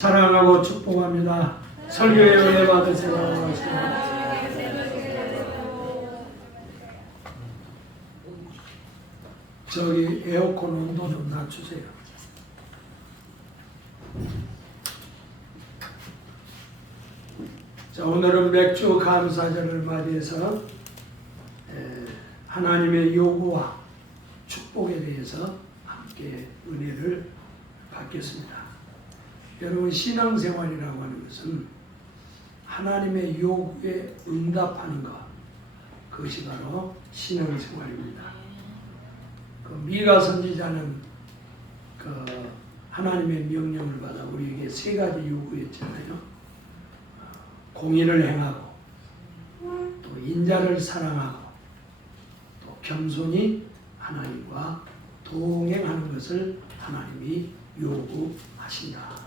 사랑하고 축복합니다. 설교에 은혜 받으세요. 저기 에어컨 온도 좀 낮추세요. 자, 오늘은 맥주 감사절을 맞이해서 하나님의 요구와 축복에 대해서 함께 은혜를 받겠습니다. 여러분, 신앙생활이라고 하는 것은 하나님의 요구에 응답하는 것, 그것이 바로 신앙생활입니다. 그 미가 선지자는 그 하나님의 명령을 받아 우리에게 세 가지 요구했잖아요. 공의를 행하고, 또 인자를 사랑하고, 또 겸손히 하나님과 동행하는 것을 하나님이 요구하신다.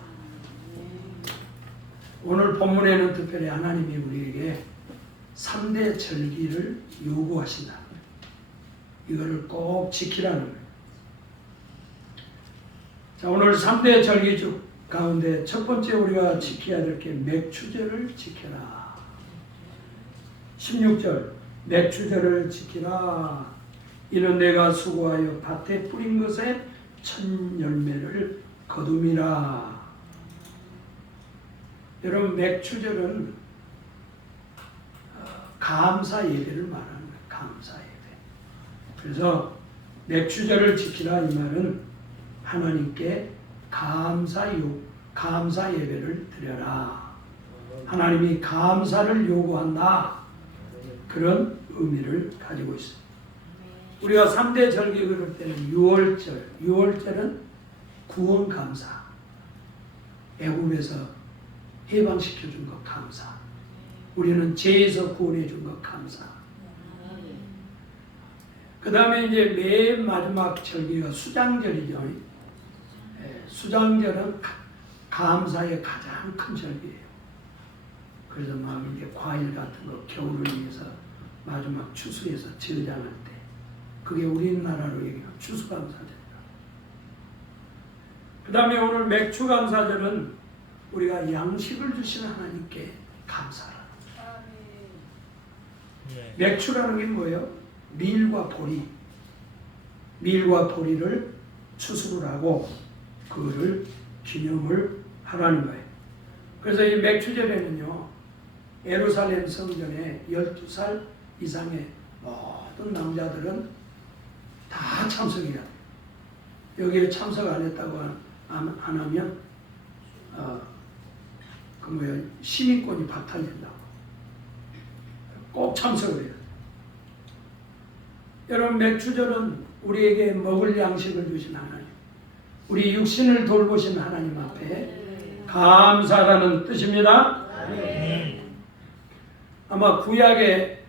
오늘 본문에는 특별히 하나님이 우리에게 3대 절기를 요구하신다. 이거를 꼭 지키라는 거예요. 자, 오늘 3대 절기 가운데 첫 번째 우리가 지켜야 될 게 맥추절을 지켜라. 16절, 맥추절을 지키라. 이는 내가 수고하여 밭에 뿌린 것에 첫 열매를 거둠이라. 여러분, 맥추절은 감사 예배를 말하는 거예요. 감사 예배. 그래서 맥추절을 지키라 이 말은 하나님께 감사 예배를 드려라. 하나님이 감사를 요구한다. 그런 의미를 가지고 있습니다. 우리가 3대 절기 그럴 때는 6월절은 구원 감사. 애굽에서 해방시켜준 것 감사. 우리는 죄에서 구원해 준 것 감사. 그 다음에 이제 맨 마지막 절기가 수장절이죠. 수장절은 감사의 가장 큰 절기예요. 그래서 막 이제 과일 같은 거 겨울을 위해서 마지막 추수해서 저장할 때, 그게 우리나라로 얘기하면 추수감사절이다. 그 다음에 오늘 맥추감사절은 우리가 양식을 주신 하나님께 감사하라. 맥추라는 게 뭐예요? 밀과 보리. 밀과 보리를 추수를 하고 그거를 기념을 하라는 거예요. 그래서 이 맥추절에는요, 예루살렘 성전에 12살 이상의 모든 남자들은 다 참석해야 돼요. 여기에 참석 안 했다고 안 하면 시민권이 박탈된다고. 꼭 참석을 해요. 여러분, 맥추절은 우리에게 먹을 양식을 주신 하나님, 우리 육신을 돌보신 하나님 앞에 감사라는 뜻입니다. 아마 구약에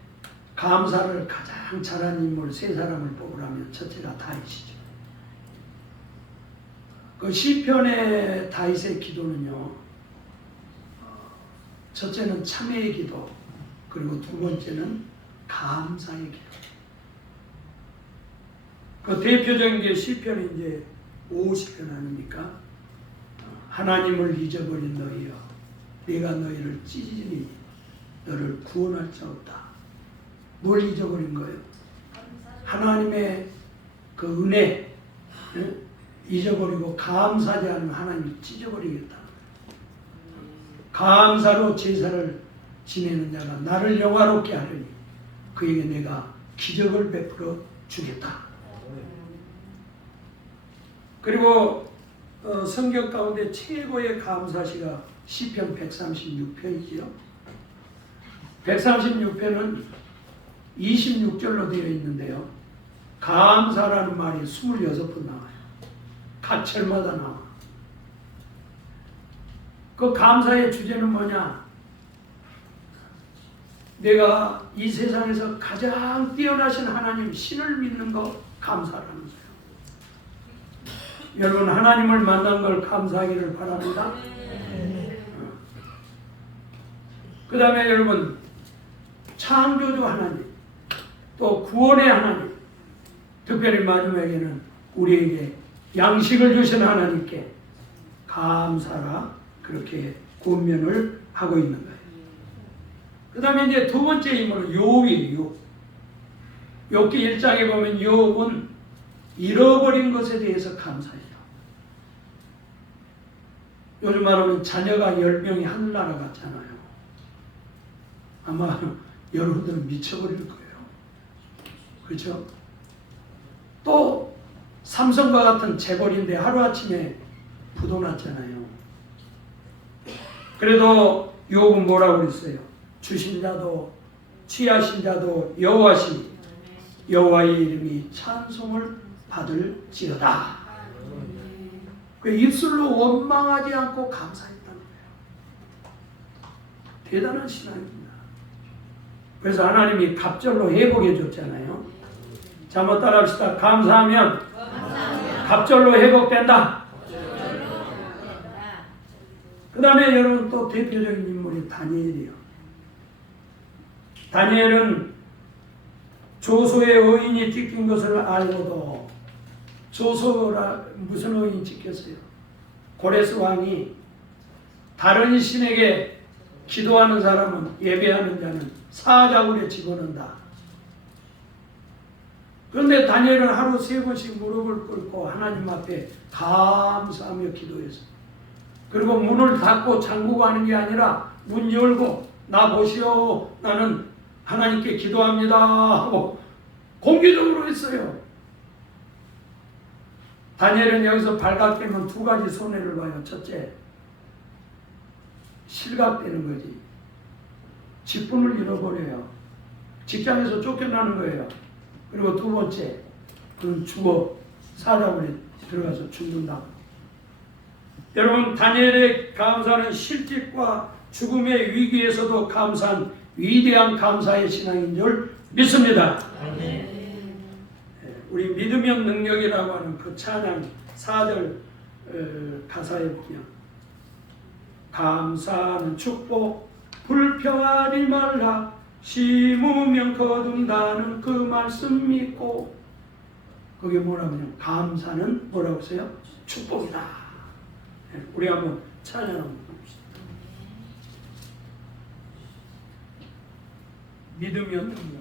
감사를 가장 잘한 인물 세 사람을 뽑으라면 첫째가 다윗이죠. 그 시편의 다윗의 기도는요, 첫째는 참회의 기도, 그리고 두 번째는 감사의 기도. 그 대표적인 게 시편이 이제 50편 아닙니까? 하나님을 잊어버린 너희여, 내가 너희를 찢으니 너를 구원할 자 없다. 뭘 잊어버린 거예요? 하나님의 그 은혜 잊어버리고 감사하지 않으면 하나님이 찢어버리겠다. 감사로 제사를 지내는 자가 나를 영화롭게 하려니 그에게 내가 기적을 베풀어 주겠다. 그리고 성경 가운데 최고의 감사시가 시편 136편이지요. 136편은 26절로 되어 있는데요, 감사라는 말이 26번 나와요. 각 절마다 나와. 그 감사의 주제는 뭐냐? 내가 이 세상에서 가장 뛰어나신 하나님 신을 믿는 거 감사라는 거예요. 여러분, 하나님을 만난 걸 감사하기를 바랍니다. 그 다음에 여러분, 창조주 하나님, 또 구원의 하나님, 특별히 마지막에는 우리에게 양식을 주신 하나님께 감사라 그렇게 권면을 하고 있는 거예요. 그 다음에 이제 두 번째 인물은 욥이에요. 욥기 1장에 보면 욥은 잃어버린 것에 대해서 감사해요. 요즘 말하면 자녀가 10명이 하늘나라 갔잖아요. 아마 여러분들은 미쳐버릴 거예요. 그렇죠? 또 삼성과 같은 재벌인데 하루아침에 부도 났잖아요. 그래도 욥은 뭐라고 그랬어요? 주신 자도 취하신 자도 여호와시 여호와의 이름이 찬송을 받을지어다. 그 입술로 원망하지 않고 감사했다는 거예요. 대단한 신앙입니다. 그래서 하나님이 갑절로 회복해 줬잖아요. 자, 한번 따라합시다. 감사하면 갑절로 회복된다. 그 다음에 여러분 또 대표적인 인물이 다니엘이에요. 다니엘은 조소의 의인이 찍힌 것을 알고도 조소라 무슨 의인이 찍혔어요? 고레스 왕이 다른 신에게 기도하는 사람은 예배하는 자는 사자굴에 집어넣는다. 그런데 다니엘은 하루 3번씩 무릎을 꿇고 하나님 앞에 감사하며 기도했어요. 그리고 문을 닫고 잠그고 하는 게 아니라 문 열고 나 보시오 나는 하나님께 기도합니다 하고 공개적으로 했어요. 다니엘은 여기서 발각되면 두 가지 손해를 봐요. 첫째, 실각되는 거지. 직분을 잃어버려요. 직장에서 쫓겨나는 거예요. 그리고 두 번째, 그는 죽어 사자굴에 들어가서 죽는다. 여러분, 다니엘의 감사는 실직과 죽음의 위기에서도 감사한 위대한 감사의 신앙인 줄 믿습니다. 우리 믿으면 능력이라고 하는 그 찬양 4절 가사에 보면 감사하는 축복 불평하지 말라 심으면 거둔다는 그 말씀 믿고 그게 뭐라고요? 감사는 뭐라고 했어요? 축복이다. 우리 한번 찬양 한번 봅시다. 믿으면 능력.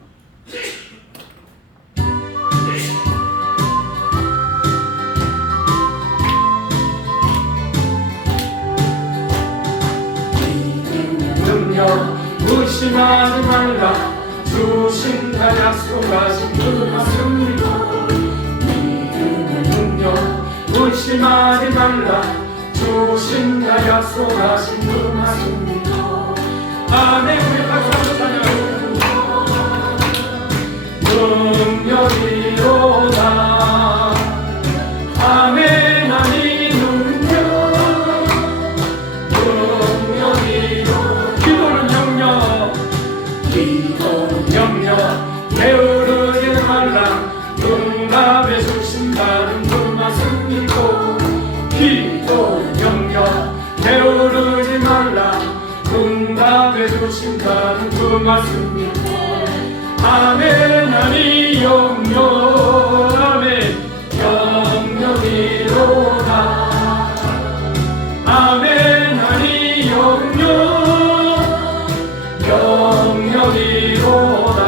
의심하지 말라 주신 다 약속하신 그 말씀 믿고 믿음의 능력 의심하지 말라 주신 다 약속하신 그 말씀 믿고 아멘. 우리 박수 한번 찬양. 능력이로다 아멘. 아멘. 게으르지 말라 응답해 주신다는 그 말씀 믿고 기도 영역 게으르지 말라 응답해 주신다는 그 말씀 믿고 아멘. 아니 영역 아멘. 영역이로다 아멘. 아니 영역 영역이로다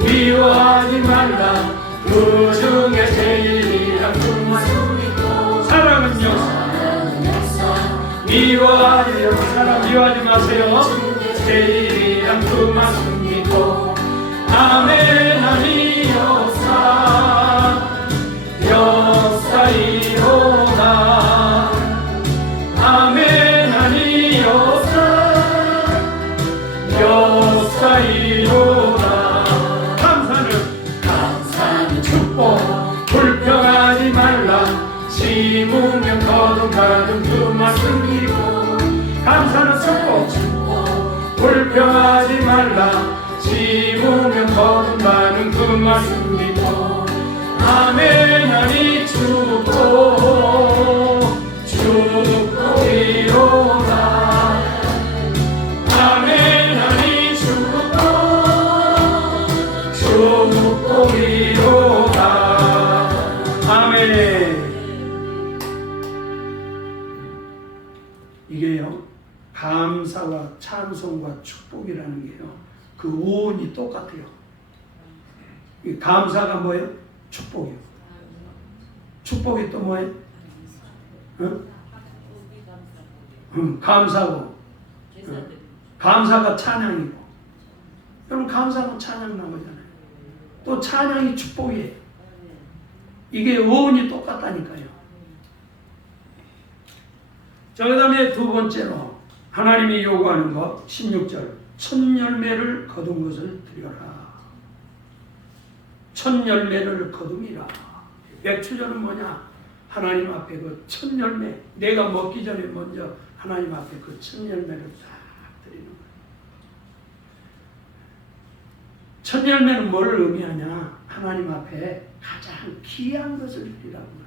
미워하지 말라 그 중에 제일이란 그 말씀 믿고 사랑은 역사 미워하지 사랑 미워하지 마세요. 제일이란 그 말씀 믿고 아멘. 아니 역사 역사이로다 아멘. 아니 역사 역사이로다 불평하지 말라 심으면 거둔다는 그 말씀 믿고 감사는 축복 불평하지 말라 심으면 거둔다는 그 말씀 믿고 아멘. 아니 축복 축복이로다 아멘. 아니 축복 축복이로다 아멘. 이게요, 감사와 찬송과 축복이라는 게요, 그 우원이 똑같아요. 이 감사가 뭐예요? 축복이요. 축복이 또 뭐예요? 감사고, 감사가 찬양이고. 여러분, 감사는 찬양 나오잖아요. 또 찬양이 축복이에요. 이게 어원이 똑같다니까요. 자, 그 다음에 두 번째로 하나님이 요구하는 것 16절, 첫 열매를 거둔 것을 드려라. 첫 열매를 거둠이라. 백추절은 뭐냐? 하나님 앞에 그 첫 열매, 내가 먹기 전에 먼저 하나님 앞에 그 첫 열매를 싹 드리는 거예요. 첫 열매는 뭘 의미하냐? 하나님 앞에 가장 귀한 것을 드리라고 말해요.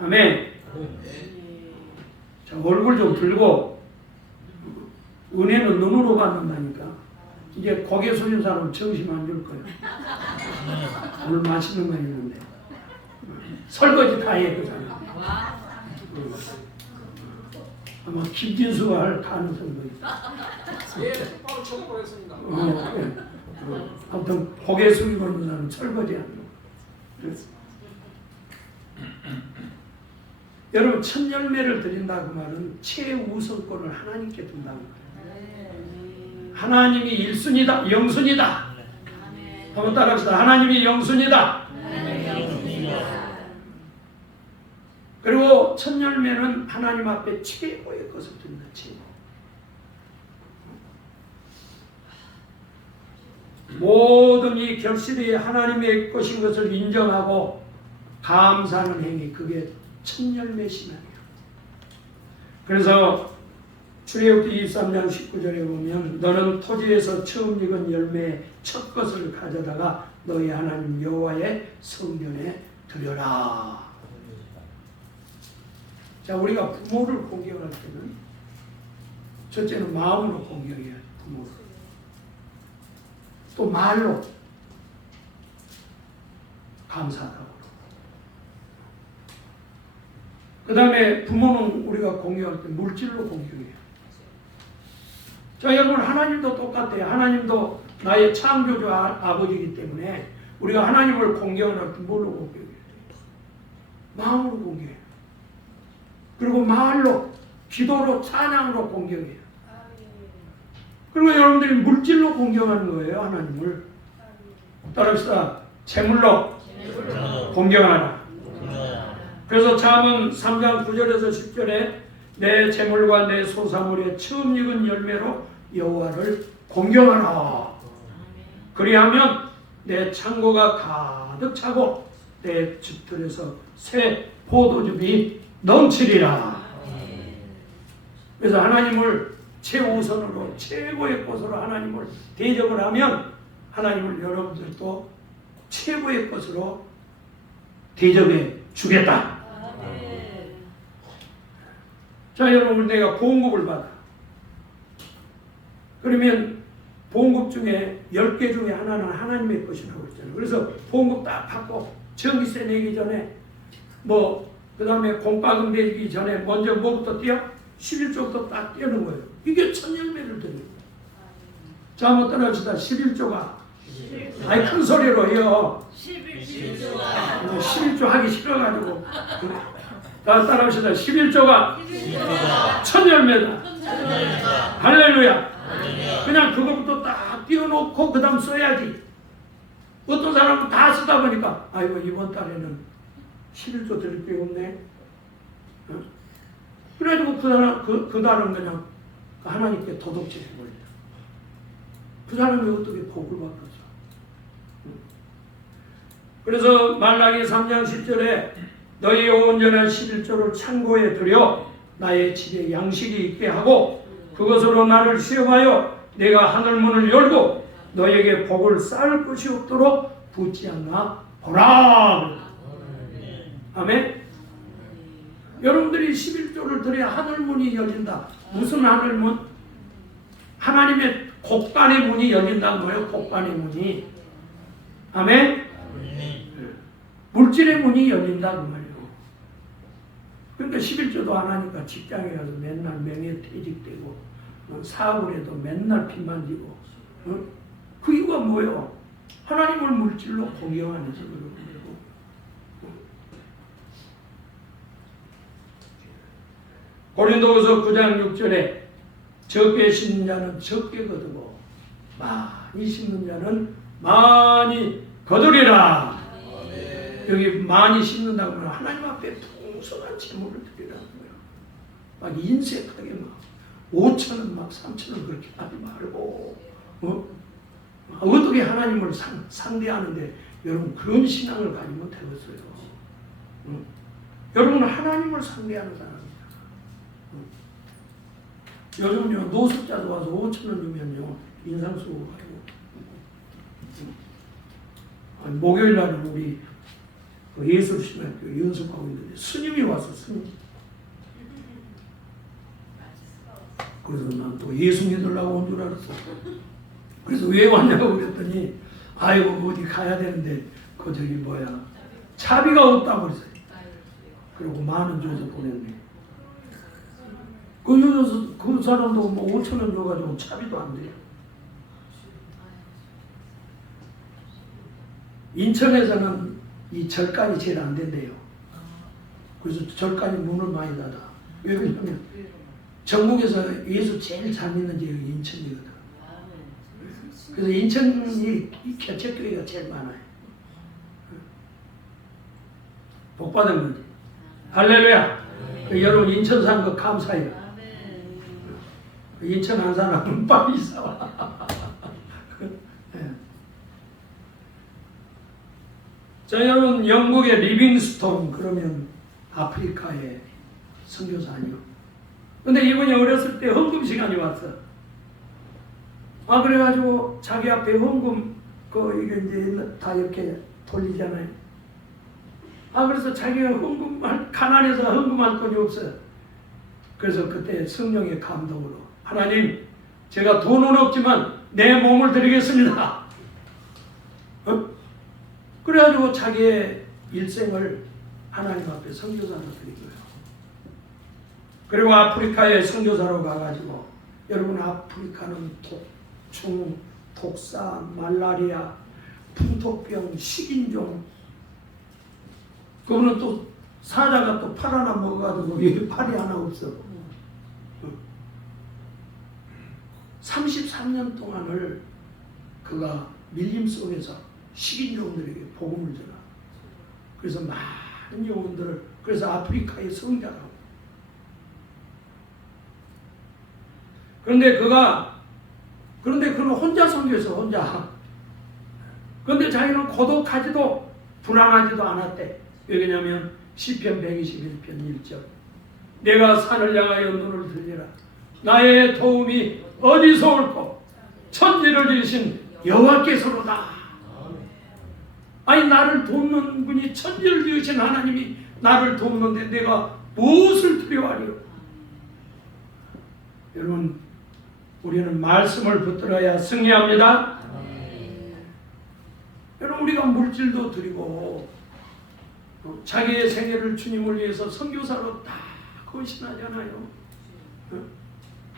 아멘. 자, 얼굴 좀 들고, 은혜는 눈으로 받는다니까. 이제 고개 숙인 사람 정신 안 줄 거야. 오늘 맛있는 거 있는데. 설거지 다 해, 그 사람. 아마 김진수가 할 가능성도 있어. 예, 바로 쳐다보겠습니다. 아무튼 고개 숙이고 있는 사람은 설거지 안 해. 여러분, 첫 열매를 드린다 그 말은 최우선권을 하나님께 둔다는 거예요. 하나님이 1순위다, 영순위다. 한번 따라합시다. 하나님이 영순위다. 그리고 첫 열매는 하나님 앞에 최고의 것을 드린다. 최고. 모든 이 결실이 하나님의 것인 것을 인정하고 감사하는 행위, 그게 첫 열매 신앙이에요. 그래서 출애굽기 23장 19절에 보면 너는 토지에서 처음 익은 열매의 첫 것을 가져다가 너희 하나님 여호와의 성전에 드려라. 자, 우리가 부모를 공경할 때는 첫째는 마음으로 공경해야 돼. 부모를. 또 말로 감사하다고. 그 다음에 부모는 우리가 공경할 때 물질로 공경해요. 자, 여러분, 하나님도 똑같아요. 하나님도 나의 창조주 아버지이기 때문에 우리가 하나님을 공경을 할 때 뭘로 공경해요? 마음으로 공경해요. 그리고 말로, 기도로, 찬양으로 공경해요. 그리고 여러분들이 물질로 공경하는 거예요, 하나님을. 따라합시다. 재물로 공경하라. 그래서 잠언 3장 9절에서 10절에 내 재물과 내 소사물의 처음 익은 열매로 여호와를 공경하라. 그리하면 내 창고가 가득 차고 내 집들에서 새 포도즙이 넘치리라. 그래서 하나님을 최우선으로 최고의 것으로 하나님을 대접을 하면 하나님을 여러분들도 최고의 것으로 대접해 주겠다. 자, 여러분, 내가 보응급을 받아. 그러면 보응급 중에 10개 중에 하나는 하나님의 것이라고 했잖아요. 그래서 보응급 딱 받고 전기세 내기 전에 그 다음에 공과금 내기 전에 먼저 뭐부터 띄어? 11조부터 딱 띄우는 거예요. 이게 첫 열매를 드리는 거예요. 자, 한번 따라합시다. 11조가. 아니, 큰 소리로 해요. 11조 하기 싫어가지고. 따라합시다. 11조가 첫 열매다. 할렐루야. 그냥 그것부터 딱 띄워놓고 그 다음 써야지. 어떤 사람은 다 쓰다 보니까 아이고, 이번 달에는 11조 드릴 게 없네. 그래가지고 그 달은 그냥 하나님께 도둑질 해버려요. 그 사람이 어떻게 복을 받겠어? 그래서 말라기 3장 10절에 너희 온전한 11조를 창고에 들여 나의 집에 양식이 있게 하고 그것으로 나를 시험하여 내가 하늘문을 열고 너에게 복을 쌓을 것이 없도록 붙지 않나 보라. 아멘. 여러분들이 11조를 드려야 하늘문이 열린다. 무슨 하늘문? 하나님의 곡간의 문이 열린다는 거예요. 곡간의 문이. 아멘. 물질의 문이 열린다는 말이에요. 그러니까 11조도 안 하니까 직장에 가서 맨날 명예퇴직되고 사업을 해도 맨날 빚만 지고 그 이유가 뭐예요? 하나님을 물질로 공경 안 해서 그런 거고. 고린도후서 9장 6절에 적게 심는 자는 적게 거두고 많이 심는 자는 많이 거두리라. 여기 많이 심는다고 하면 하나님 앞에 풍성한 재물을 드리라는 거예요. 막 인색하게 막 5,000원 막 3,000원 그렇게 하지 말고 어떻게 하나님을 상대하는데 여러분 그런 신앙을 가지면 되겠어요. 여러분은 하나님을 상대하는 사람입니다. 요즘요 노숙자도 와서 5,000원 주면요 인상 쓰고 가요. 목요일 날은 우리 예술신학교 연습하고 있는데 스님이 와서 스님. 그래서 난 또 예수 믿으려고 온 줄 알았어. 그래서 왜 왔냐고 그랬더니 아이고 어디 가야 되는데 그 저기 뭐야 차비가 없다고 그랬어요. 그리고 10,000원 줘서 보냈네. 그 사람도 뭐 5,000원 줘가지고 차비도 안 돼요. 인천에서는 이 절간이 제일 안 된대요. 그래서 절간이 문을 많이 닫아. 왜 그러냐면 전국에서 예수 제일 잘 믿는 지역이 인천이거든. 그래서 인천이 개척교회가 제일 많아요. 복 받은 거지. 할렐루야. 여러분 인천 사는 거 감사해요. 인천 안 사람은 빨리 이사 와. 자, 여러분 영국의 리빙스톤 그러면 아프리카의 선교사 아니요. 근데 이분이 어렸을 때 헌금 시간이 왔어. 그래가지고 자기 앞에 헌금 이게 이제 다 이렇게 돌리잖아요. 그래서 자기가 가난해서 헌금할 돈이 없어요. 그래서 그때 성령의 감동으로 하나님, 제가 돈은 없지만 내 몸을 드리겠습니다. 그래가지고 자기의 일생을 하나님 앞에 선교사로 드린 거예요. 그리고 아프리카에 선교사로 가가지고 여러분 아프리카는 독충, 독사, 말라리아, 풍토병, 식인종 그거는 또 사자가 또 팔 하나 먹어가지고 여기 팔이 하나 없어. 33년 동안을 그가 밀림 속에서 식인종들에게 복음을 전하. 그래서 많은 영혼들을 그래서 아프리카의 성자라고. 그런데 그는 혼자 선교해서 혼자. 그런데 자기는 고독하지도 불안하지도 않았대. 왜냐면 시편 121편 1절. 내가 산을 향하여 눈을 들리라. 나의 도움이 어디서 올꼬? 천지를 지으신 여호와께서로다. 아니 나를 돕는 분이 천지를 지으신 하나님이 나를 돕는데 내가 무엇을 두려워하리요? 여러분 우리는 말씀을 붙들어야 승리합니다. 여러분 우리가 물질도 드리고 자기의 생애를 주님을 위해서 선교사로 다 헌신하잖아요.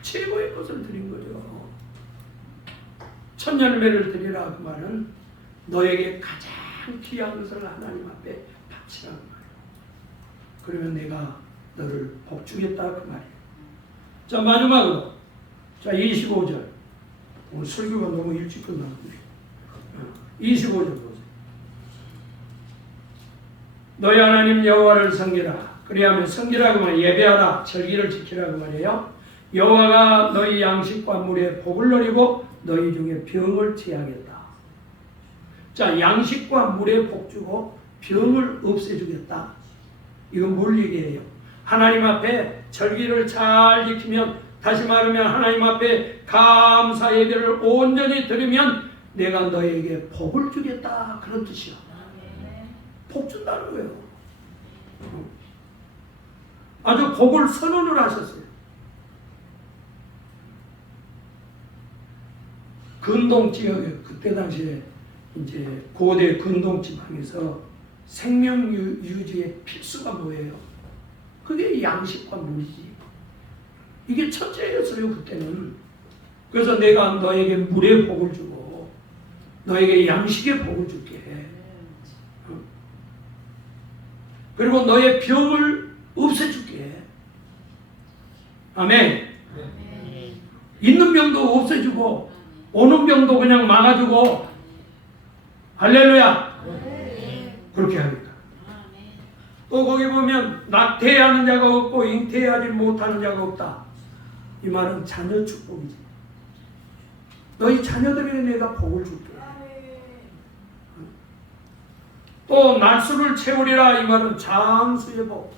최고의 것을 드린 거죠. 천열매를 드리라 그 말은 너에게 가장 귀한 것을 하나님 앞에 바치라는 말이에요. 그러면 내가 너를 복주겠다 그 말이에요. 자 마지막으로 자 25절 오늘 설교가 너무 일찍 끝났는데 25절 보세요. 너희 하나님 여호와를 섬기라. 그리하면 섬기라 그 말이에요. 예배하라. 절기를 지키라 그 말이에요. 여호와가 너희 양식과 물에 복을 누리고 너희 중에 병을 취하겠다. 자, 양식과 물에 복 주고 병을 없애주겠다. 이건 뭘 얘기해요? 하나님 앞에 절기를 잘 지키면 다시 말하면 하나님 앞에 감사 예배를 온전히 드리면 내가 너에게 복을 주겠다. 그런 뜻이야. 복 준다는 거예요. 아주 복을 선언을 하셨어요. 근동 지역에 그때 당시에 이제 고대 근동 지방에서 생명 유지의 필수가 뭐예요? 그게 양식과 물이지. 이게 첫째였어요 그때는. 그래서 내가 너에게 물의 복을 주고 너에게 양식의 복을 줄게. 그리고 너의 병을 없애줄게. 아멘. 있는 병도 없애주고 오는 병도 그냥 막아주고 할렐루야. 그렇게 합니다. 또 거기 보면 낙태하는 자가 없고 잉태하지 못하는 자가 없다. 이 말은 자녀 축복이지. 너희 자녀들에게 내가 복을 줄게. 또 날수를 채우리라. 이 말은 장수의 복.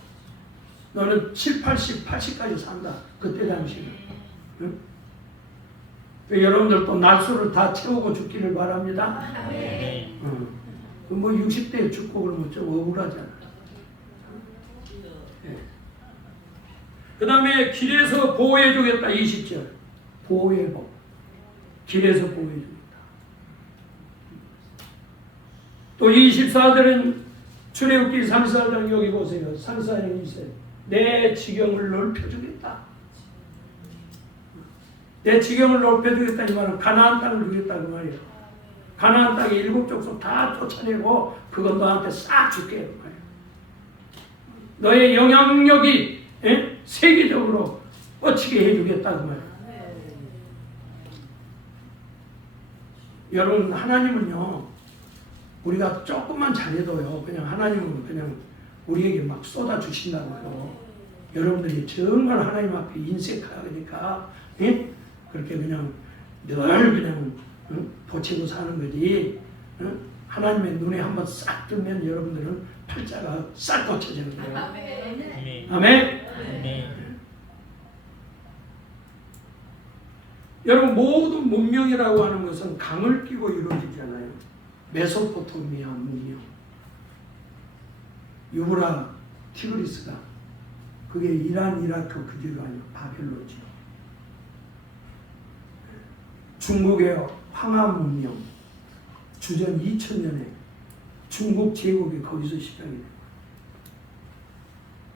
너는 7, 80, 80까지 산다. 그때 당시는. 응? 여러분들 또 날수를 다 채우고 죽기를 바랍니다. 뭐 60대에 죽고 그러면 좀 억울하잖아. 네. 그 다음에 길에서 보호해 주겠다. 20절. 보호의 복. 길에서 보호해 주겠다. 또 24절은 출애굽기 34장 여기 보세요. 34장 20절. 내 지경을 넓혀주겠다. 내 지경을 넓혀주겠다. 이 말은 가나안 땅을 주겠다 그 말이에요. 가나안 땅에 7 족속 다 쫓아내고 그건 너한테 싹 줄게 그 말이에요. 너의 영향력이 세계적으로 뻗치게 해주겠다 그 말이에요. 여러분 하나님은요 우리가 조금만 잘해도요 그냥 하나님은 그냥 우리에게 막 쏟아 주신다고요. 여러분들이 정말 하나님 앞에 인색하니까 그렇게 그냥 늘 그냥 보채고 사는 거지. 하나님의 눈에 한번 싹 뜨면 여러분들은 팔자가 싹 고쳐지는 거예요. 아멘. 아멘. 아멘. 여러분 모든 문명이라고 하는 것은 강을 끼고 이루어지잖아요. 메소포타미아 문명, 유브라 티그리스가 그게 이란, 이라크 그 뒤가 아니고 바벨론이죠. 중국의 황하 문명, 주전 2000년에 중국 제국이 거기서 시작이 됩니다.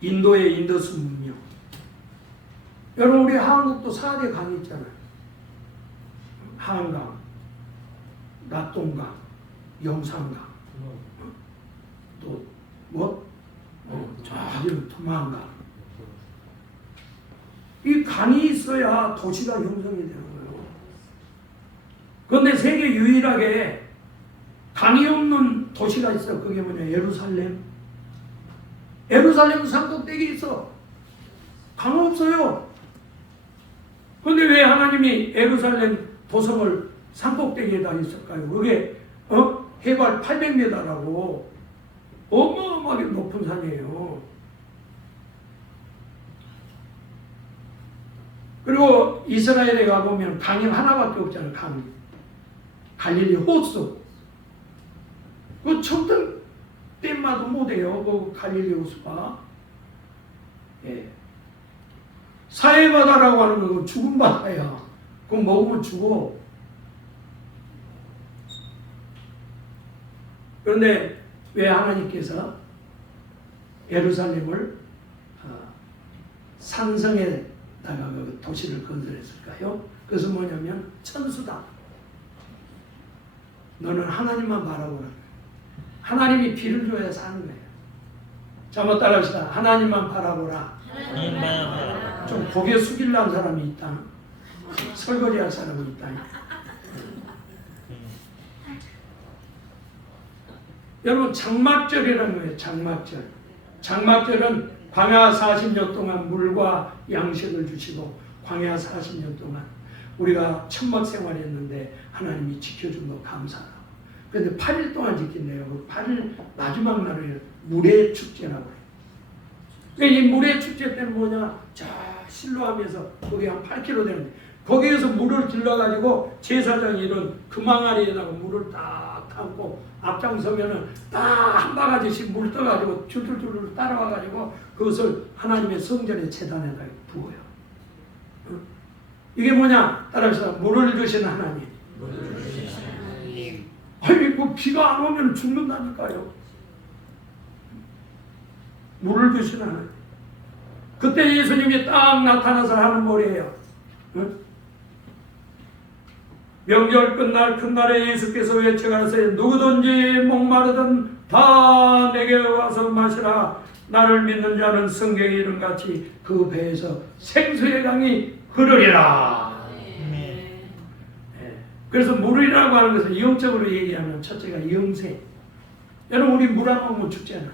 인도의 인더스 문명. 여러분 우리 한국도 4대 강이 있잖아요. 한강, 낙동강, 영산강, 또 뭐? 저기 토만강. 이 강이 있어야 도시가 형성이 되는 거예요. 그런데 세계 유일하게 강이 없는 도시가 있어. 그게 뭐냐? 예루살렘. 예루살렘은 산꼭대기에 있어. 강 없어요. 그런데 왜 하나님이 예루살렘 도성을 산꼭대기에다 있을까요? 그게 해발 800m라고 어마어마하게 높은 산이에요. 그리고 이스라엘에 가보면 강이 하나밖에 없잖아요. 강이. 갈릴리 호수. 그 척들 땜마도 못해요. 그 갈릴리 호수가. 예. 사해바다라고 하는 건 죽은 바다야. 그거 먹으면 죽어. 그런데 왜 하나님께서 예루살렘을 산성에다가 그 도시를 건설했을까요? 그것은 뭐냐면 천수다. 너는 하나님만 바라보라. 하나님이 비를 줘야 사는 거예요. 자, 한번 따라합시다. 하나님만 바라보라. 좀 고개 숙이려는 사람이 있다. 설거지할 사람이 있다. 여러분 장막절이라는 거예요. 장막절. 장막절은 광야 40년 동안 물과 양식을 주시고 광야 40년 동안 우리가 천막 생활했는데 하나님이 지켜준 거 감사하고. 그런데 8일 동안 지킨대요. 그 8일 마지막 날을 물의 축제라고 해요. 그러니까 이 물의 축제 때는 뭐냐? 자 실로암에서 거기 한 8km 되는데 거기에서 물을 길러가지고 제사장이 이런 금항아리에다가 물을 딱 담고 앞장서면은 딱 한 바가지씩 물 떠가지고 줄줄줄 따라와가지고 그것을 하나님의 성전의 제단에다 부어요. 이게 뭐냐? 따라서 물을 주신 하나님. 아니 뭐 비가 안 오면 죽는다니까요. 물을 주신 하나님. 그때 예수님이 딱 나타나서 하는 말이에요. 응? 명절 끝날 큰 날에 예수께서 외쳐가세요. 누구든지 목마르든 다 내게 와서 마시라. 나를 믿는 자는 성경에 이름같이 그 배에서 생수의 강이 흐르리라. 네. 그래서 물이라고 하는 것은 영적으로 얘기하면 첫째가 영생. 여러분 우리 물 안 먹으면 죽잖아.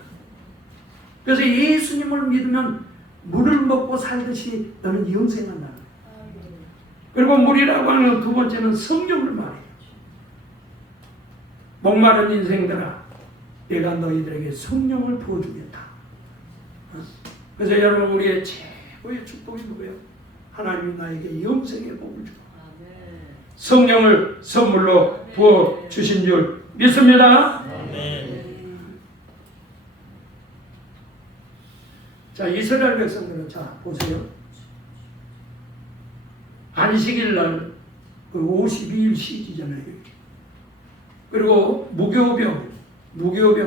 그래서 예수님을 믿으면 물을 먹고 살듯이 너는 영생한다. 그리고 물이라고 하는 두 번째는 성령을 말해요. 목마른 인생들아, 내가 너희들에게 성령을 부어주겠다. 그래서 여러분 우리의 최고의 축복이 뭐예요? 하나님이 나에게 영생의 복을 주고 성령을 선물로 부어주신 줄 믿습니다. 아멘. 자, 이스라엘 백성들은 자 보세요. 안식일 날 52일 쉬기잖아요. 그리고 무교병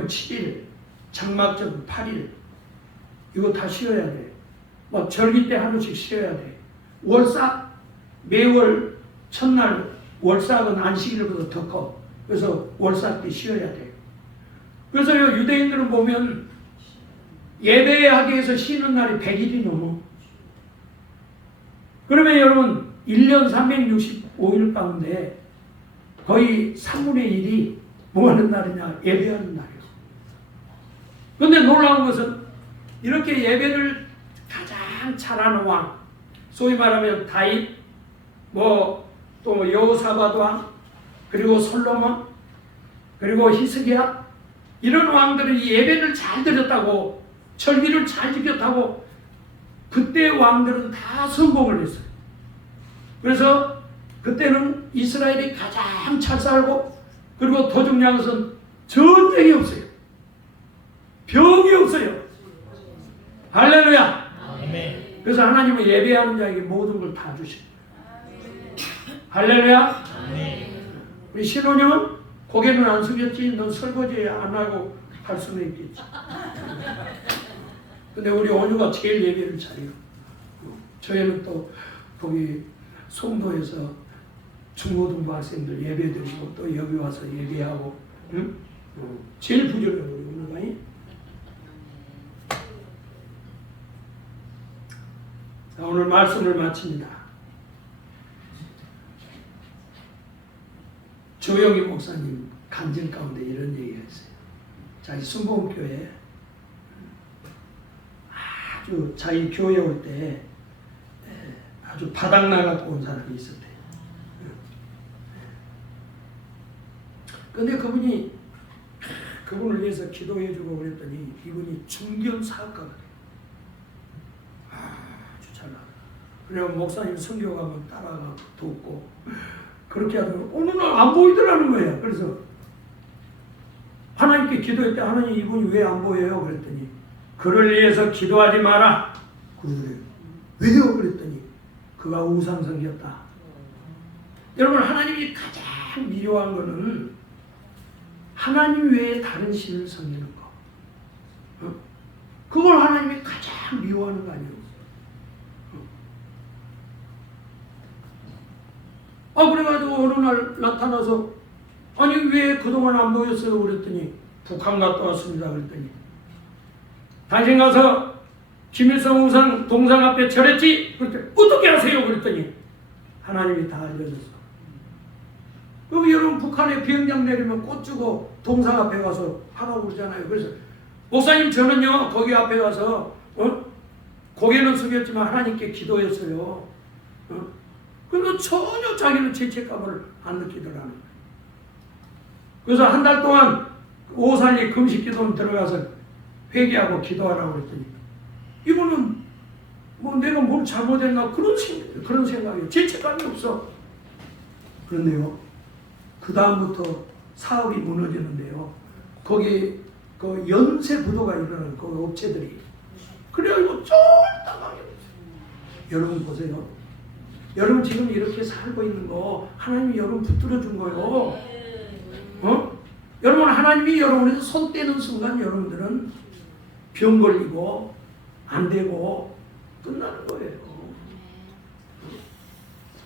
7일, 장막절 8일 이거 다 쉬어야 돼. 뭐 절기 때 하루씩 쉬어야 돼. 월삭 매월 첫날 월삭은 안식일보다 더 커. 그래서 월삭 때 쉬어야 돼. 그래서 유대인들은 보면 예배하기 위해서 쉬는 날이 100일이 넘어. 그러면 여러분 1년 365일 가운데 거의 3분의 1이 뭐 하는 날이냐? 예배하는 날이에요. 그런데 놀라운 것은 이렇게 예배를 가장 잘하는 왕, 소위 말하면 다윗, 또 여호사밧 왕, 그리고 솔로몬, 그리고 히스기야, 이런 왕들은 이 예배를 잘 드렸다고, 절기를 잘 지켰다고 그때 왕들은 다 성공을 했어요. 그래서 그때는 이스라엘이 가장 잘 살고, 그리고 더 중요한 것은 전쟁이 없어요. 병이 없어요. 할렐루야. 아멘. 그래서 하나님은 예배하는 자에게 모든 걸 다 주십니다. 할렐루야. 아멘. 우리 신혼여는 고개는 안 숙였지, 넌 설거지 안 하고 할 수는 있겠지. 근데 우리 온유가 제일 예배를 잘해요. 저희는 또 거기 송도에서 중고등부 학생들 예배 드리고 또 여기 와서 예배하고, 응? 제일 부지런해요 우리 온유가. 자, 오늘 말씀을 마칩니다. 조영희 목사님 간증 가운데 이런 얘기가 있어요. 자기 순복음교회 아주 자기 교회 올 때 아주 바닥 나갖고 온 사람이 있었대요. 근데 그분을 위해서 기도해주고 그랬더니 이분이 중견 사업가가 돼요. 아주 잘 나가. 그래서 목사님 선교 가면 따라가 돕고 그렇게 하더니 어느 날 안 보이더라는 거예요. 그래서 하나님께 기도했대. 하나님 이분이 왜 안 보여요? 그랬더니 그를 위해서 기도하지 마라. 그러더래요. 왜요? 그랬더니 그가 우상성이었다. 여러분 하나님이 가장 미워한 거는 하나님 외에 다른 신을 섬기는 거. 그걸 하나님이 가장 미워하는 거 아니에요? 그래가지고 어느 날 나타나서 아니 왜 그동안 안 보였어요? 그랬더니 북한 갔다 왔습니다. 그랬더니 당신 가서 김일성 우상 동상 앞에 절했지? 그랬더니 어떻게 하세요? 그랬더니 하나님이 다 알려줬어. 그럼 여러분 북한에 비행장 내리면 꽃 주고 동상 앞에 가서 하라고 그러잖아요. 그래서 목사님 저는요 거기 앞에 가서 고개는 숙였지만 하나님께 기도했어요. 그러니까 전혀 자기는 죄책감을 안 느끼더라는 거예요. 그래서 한 달 동안 오살리 금식기도는 들어가서 회개하고 기도하라고 그랬더니 이분은 뭐 내가 뭘 잘못했나 그런 생각이에요. 죄책감이 없어. 그런데요 그 다음부터 사업이 무너지는데요. 거기 그 연쇄 부도가 일어나는 그 업체들이 그래가지고 쫄딱하게 여러분 보세요. 여러분 지금 이렇게 살고 있는 거 하나님이 여러분 붙들어 준 거예요. 여러분 하나님이 여러분에서 손 떼는 순간 여러분들은 병 걸리고 안 되고 끝나는 거예요.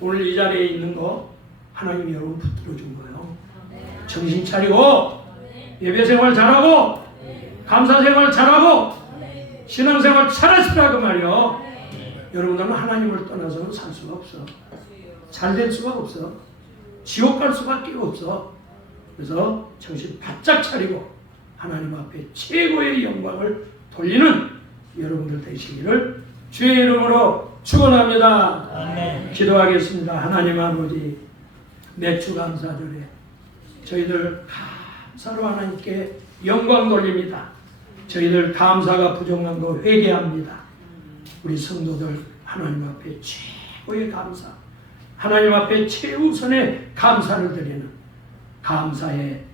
오늘 이 자리에 있는 거 하나님이 여러분 붙들어 준 거예요. 정신 차리고 예배 생활 잘하고 감사 생활 잘하고 신앙 생활 잘하시라고 말이요. 여러분들은 하나님을 떠나서는 살 수가 없어. 잘 될 수가 없어. 지옥 갈 수밖에 없어. 그래서 정신 바짝 차리고 하나님 앞에 최고의 영광을 돌리는 여러분들 되시기를 주의 이름으로 축원합니다. 아멘. 기도하겠습니다. 하나님 아버지, 매주 감사절에 저희들 감사로 하나님께 영광 돌립니다. 저희들 감사가 부족한 거 회개합니다. 우리 성도들 하나님 앞에 최고의 감사, 하나님 앞에 최우선의 감사를 드리는 감사의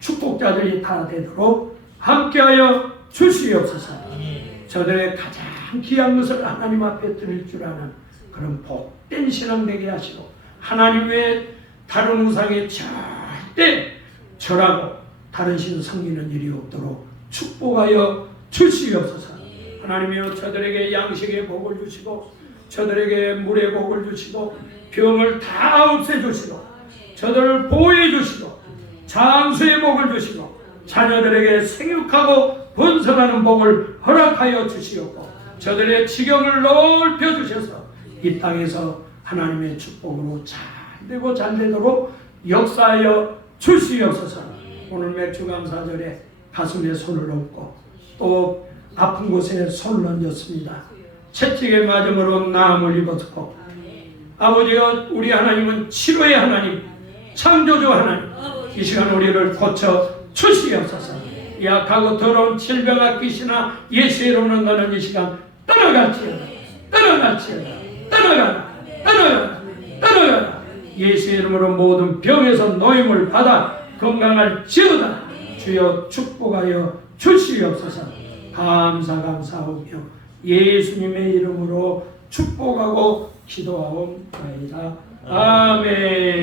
축복자들이 다 되도록 함께하여 주시옵소서. 저들의 가장 귀한 것을 하나님 앞에 드릴 줄 아는 그런 복된 신앙 되게 하시고 하나님 외에 다른 우상에 절대 절하고 다른 신 섬기는 일이 없도록 축복하여 주시옵소서. 하나님이여 저들에게 양식의 복을 주시고 저들에게 물의 복을 주시고 병을 다 없애주시고 저들을 보호해 주시고 장수의 복을 주시고 자녀들에게 생육하고 번성하는 복을 허락하여 주시옵고 저들의 지경을 넓혀 주셔서 이 땅에서 하나님의 축복으로 잘되고 잘되도록 역사하여 주시옵소서. 오늘 맥주 감사절에 가슴에 손을 얹고 또 아픈 곳에 손을 얹었습니다. 채찍의 맞음으로 나음을 입었고 아버지여 우리 하나님은 치료의 하나님, 창조주 하나님, 이 시간 우리를 고쳐 주시옵소서. 약하고 더러운 질병아 귀신아 예수의 이름으로 너는 이 시간 떠나갈지어다. 떠나갈지어다. 떠나가라. 떠나가라. 떠나가라. 예수의 이름으로 모든 병에서 노임을 받아 건강할지어다. 주여 축복하여 주시옵소서. 감사하오며 예수님의 이름으로 축복하고 기도하옵나이다. 아멘.